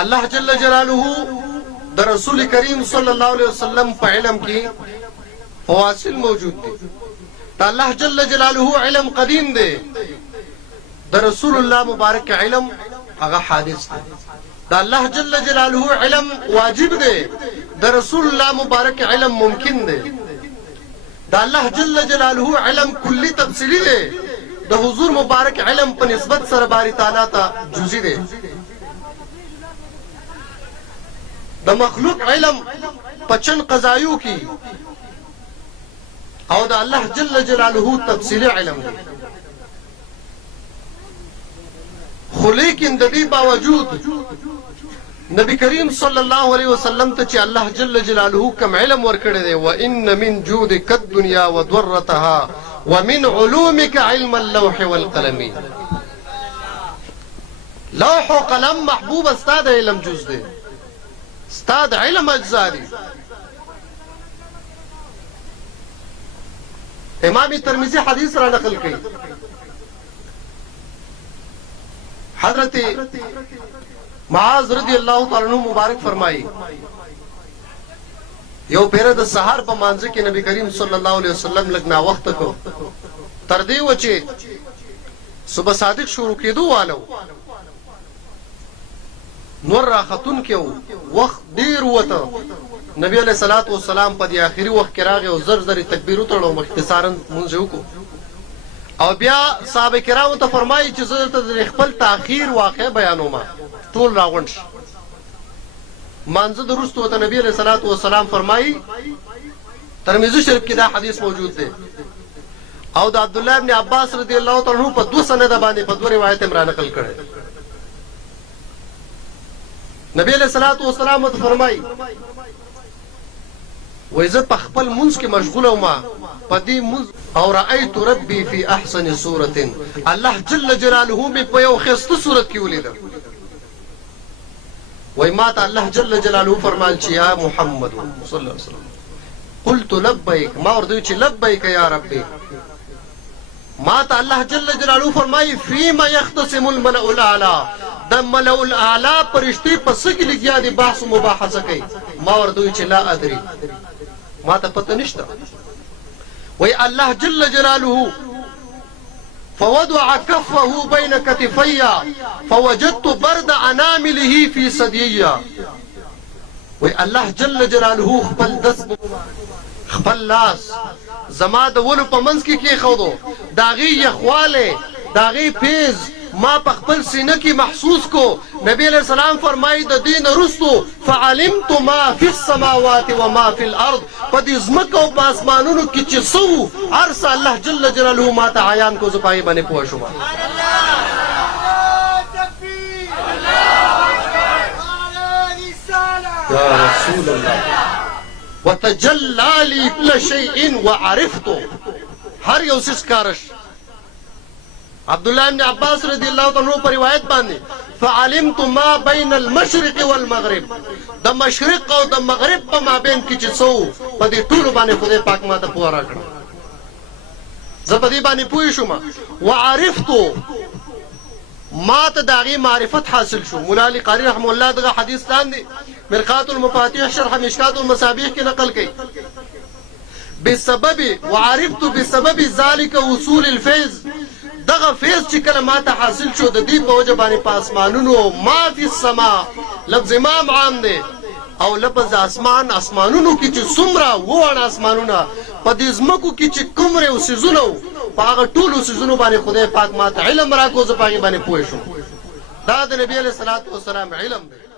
الله جل جلاله د رسول کریم صلی الله علیه وسلم په علم کې فواصل موجود دي. د الله جل جلاله علم قدیم دی، د رسول الله مبارک علم هغه حادث دی. د الله جل جلاله علم واجب دی، د رسول الله مبارک علم ممکن دی. د الله جل جلاله علم کلی تفصیلی دی، د حضور مبارک علم په نسبت سره باری تعالی ته جزئی دی. د مخلوق علم پچن قضایو کی او د الله جل جلاله تفصیلی علم دی. خو لیکن د دې باوجود نبی کریم صلی الله علیه وسلم ته چې الله جل جلاله کم علم ورکړی دی، وان من جودک الدنیا وضرتها ومن علومك علم اللوح والقلم. لوح و قلم محبوب استاد علم جز دی، استاد علم اجزا دی. امام ترمذی حدیث را نقل کړي، حضرت معاذ رضی الله تعالی عنہ مبارک فرمایي یو پیر د سحر په مانځ کې نبی کریم صلی الله علیه وسلم لګنا وخت کو تر دې و چې صبح صادق شروع کېدو والو نور راختون کې وخت ډیر وته. نبی علیہ الصلوۃ والسلام په دې آخري وخت کې راغی او زر زر تکبیر وتړو، مختصرا مونږ وکړو او بیا صحابه کرامو ته فرمایي چې زه ته خپل تاخير واقع بیانوم. ټول راغونډ مانځه درستو ته نبی علیہ الصلوۃ والسلام فرمایي، ترمذی شریف کې دا حدیث موجود دی او د عبد الله ابن عباس رضی الله تعالی عنہ په 2 سند باندې په 2 روایت امرا نقل کړي. نبی علیہ الصلوۃ والسلام ته فرمایي وایزه په خپل منځ کې مشغوله وما پدې منځ او رأيت ربي في احسن صورة، الله جل جلاله می په یو خسته صورت کې ولید. وای ما ته الله جل جلاله فرمایل چې یا محمد صلی الله علیه وسلم قلت لبیک، ما ورته چې لبیک یا ربي. ما ته الله جل جلاله فرمایي فيما يختصم الملأ الاعلى، د ملأ الاعلى پرشتي پس کې لګیا دي بحث مباحثه کوي. ما ورته چې لا ادري، ما ته پته نشته. وی الله جل جلاله فوضع كفه بين كتفي فوجدت برد انامله في ثديي. وی الله جل جلاله خپل دس خپل لاس زما د ولو په منځ کې کېښودو، داغي یخواله داغي پیز ما په خپل سینه کې محسوس کو. نبی علیہ السلام فرمایي د دین رستو فعلمت ما فی السماوات وما فی الارض، په دې ځمکه او په اسمانونو کې چې څه ارس الله جل جلاله ما ته عیان کو، زپای باندې پوه شوم. یا رسول الله وتجلى لي كل شيء وعرفته، هر یو څه کارش. عبد الله بن عباس رضی الله تعالی عنہ پر روایت باندې فعلمت ما بين المشرق والمغرب، د مشرق او د مغرب په مابین کې چې څو په دې ټول باندې خدای پاک ما ته پوهه راکړه، زه په دې باندې پوه شوم. وعرفت ما ته داغي معرفت حاصل شو. مولا علی قاری رحمه الله دغه حدیث لاندې مرقات المفاتيح شرح مشکات المصابيح کې نقل کړي بسبب وعرفت بسبب ذلك وصول الفيض، دغه فیض چې کله ما ته حاصل شو د دې په وجه باندې په اسمانونو ما فی السما لفظ امام عام دی او لفظ اسمانونو کې چې څومره وونه اسمانونه په دې ځمکو کې چې کومره او سيزونو په هغه ټولو سيزونو باندې خدای پاک ما ته علم راکو، زه په هغې باندې پوه شوم. دا د نبی علیه الصلاة والسلام علم دی.